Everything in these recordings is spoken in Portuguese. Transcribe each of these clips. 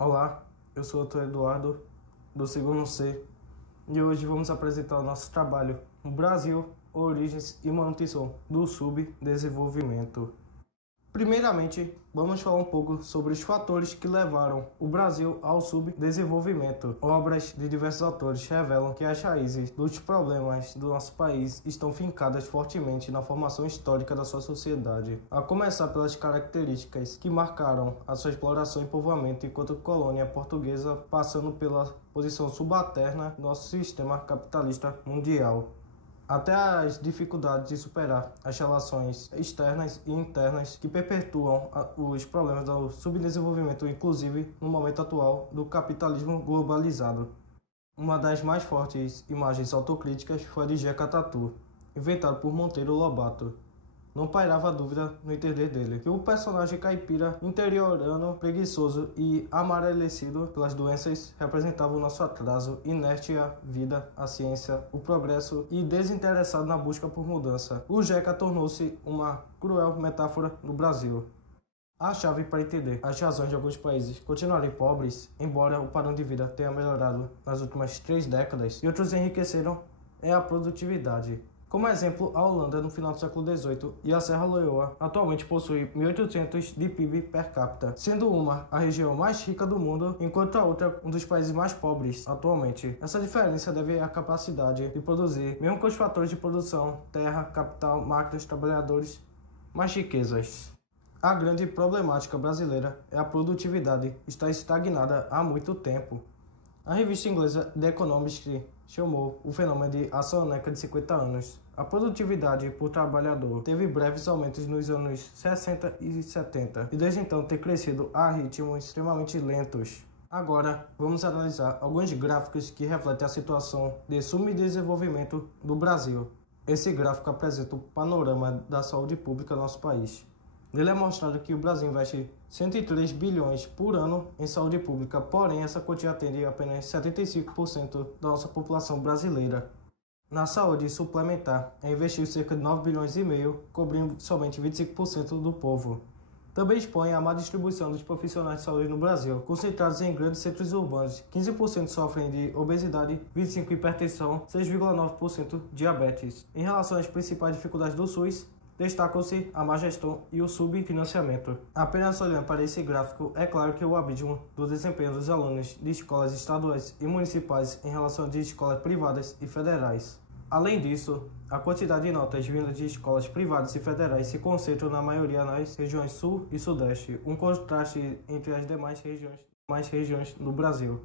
Olá, eu sou o Dr. Eduardo, do segundo C, e hoje vamos apresentar o nosso trabalho no Brasil, Origens e Manutenção do Subdesenvolvimento. Primeiramente, vamos falar um pouco sobre os fatores que levaram o Brasil ao subdesenvolvimento. Obras de diversos autores revelam que as raízes dos problemas do nosso país estão fincadas fortemente na formação histórica da sua sociedade, a começar pelas características que marcaram a sua exploração e povoamento enquanto colônia portuguesa, passando pela posição subalterna do nosso sistema capitalista mundial, até as dificuldades de superar as relações externas e internas que perpetuam os problemas do subdesenvolvimento, inclusive no momento atual do capitalismo globalizado. Uma das mais fortes imagens autocríticas foi a de Jeca Tatu, inventado por Monteiro Lobato. Não pairava dúvida no entender dele que o personagem caipira, interiorano, preguiçoso e amarelecido pelas doenças representava o nosso atraso, inerte à vida, à ciência, o progresso e desinteressado na busca por mudança. O Jeca tornou-se uma cruel metáfora no Brasil. A chave para entender as razões de alguns países continuarem pobres, embora o padrão de vida tenha melhorado nas últimas 3 décadas e outros enriqueceram, é a produtividade. Como exemplo, a Holanda no final do século XVIII e a Serra Leoa atualmente possui 1.800 de PIB per capita, sendo uma a região mais rica do mundo, enquanto a outra um dos países mais pobres atualmente. Essa diferença deve à capacidade de produzir, mesmo com os fatores de produção, terra, capital, máquinas, trabalhadores, mais riquezas. A grande problemática brasileira é a produtividade estar estagnada há muito tempo. A revista inglesa The Economist chamou o fenômeno de a soneca de 50 anos. A produtividade por trabalhador teve breves aumentos nos anos 60 e 70 e desde então tem crescido a ritmos extremamente lentos. Agora, vamos analisar alguns gráficos que refletem a situação de subdesenvolvimento do Brasil. Esse gráfico apresenta o panorama da saúde pública do nosso país. Nele é mostrado que o Brasil investe 103 bilhões por ano em saúde pública, porém essa quantia atende apenas 75% da nossa população brasileira. Na saúde suplementar, é investido cerca de 9 bilhões e meio, cobrindo somente 25% do povo. Também expõe a má distribuição dos profissionais de saúde no Brasil, concentrados em grandes centros urbanos. 15% sofrem de obesidade, 25% hipertensão, 6,9% diabetes. Em relação às principais dificuldades do SUS, destacam-se a má gestão e o subfinanciamento. Apenas olhando para esse gráfico, é claro que o abismo do desempenho dos alunos de escolas estaduais e municipais em relação de escolas privadas e federais. Além disso, a quantidade de notas vindas de escolas privadas e federais se concentra na maioria nas regiões Sul e Sudeste, um contraste entre as demais regiões do Brasil.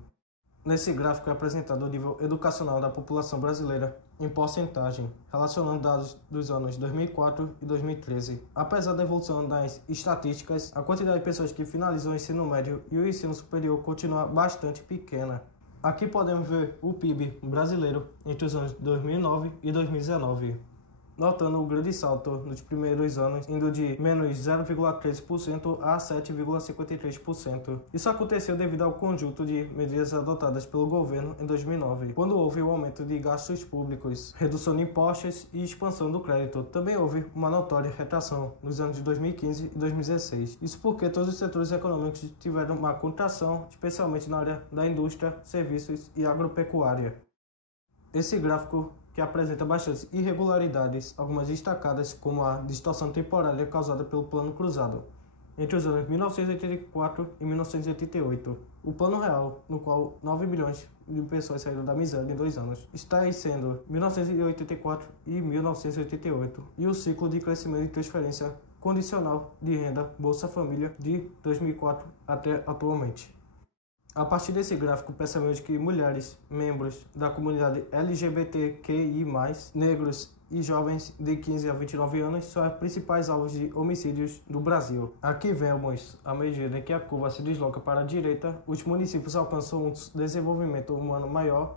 Nesse gráfico é apresentado o nível educacional da população brasileira em porcentagem, relacionando dados dos anos 2004 e 2013. Apesar da evolução das estatísticas, a quantidade de pessoas que finalizam o ensino médio e o ensino superior continua bastante pequena. Aqui podemos ver o PIB brasileiro entre os anos 2009 e 2019. Notando o grande salto nos primeiros anos, indo de menos 0,13% a 7,53%. Isso aconteceu devido ao conjunto de medidas adotadas pelo governo em 2009, quando houve o aumento de gastos públicos, redução de impostos e expansão do crédito. Também houve uma notória retração nos anos de 2015 e 2016. Isso porque todos os setores econômicos tiveram uma contração, especialmente na área da indústria, serviços e agropecuária. Esse gráfico que apresenta bastantes irregularidades, algumas destacadas como a distorção temporária causada pelo Plano Cruzado, entre os anos 1984 e 1988. O Plano Real, no qual 9 milhões de pessoas saíram da miséria em 2 anos, está aí sendo 1984 e 1988, e o ciclo de crescimento e transferência condicional de renda Bolsa Família de 2004 até atualmente. A partir desse gráfico, percebemos que mulheres, membros da comunidade LGBTQI+, negros e jovens de 15 a 29 anos são os principais alvos de homicídios do Brasil. Aqui vemos, à medida que a curva se desloca para a direita, os municípios alcançam um desenvolvimento humano maior,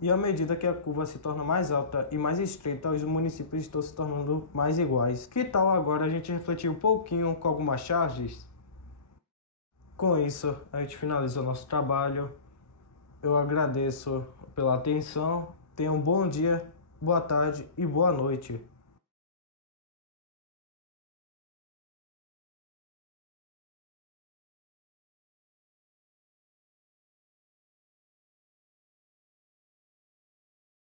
e à medida que a curva se torna mais alta e mais estreita, os municípios estão se tornando mais iguais. Que tal agora a gente refletir um pouquinho com algumas charges? Com isso, a gente finaliza o nosso trabalho. Eu agradeço pela atenção. Tenham um bom dia, boa tarde e boa noite.